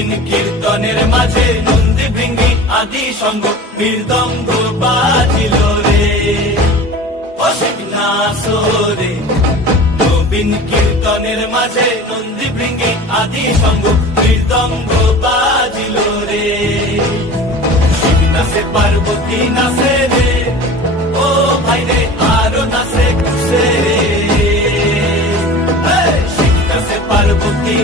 নবীন কীর্তনের মাঝে নন্দী ভৃঙ্গি আদি সঙ্গ মৃদঙ্গ বাজিল রে, ও শিব নাচো রে। নবীন কীর্তনের মাঝে নন্দী ভৃঙ্গি আদি সঙ্গ মৃদঙ্গ বাজিল রে। শিব নাচে পার্বতী নাচে রে, ও ভাই রে আরো নাচে খুশে রে। শিব নাচে পার্বতী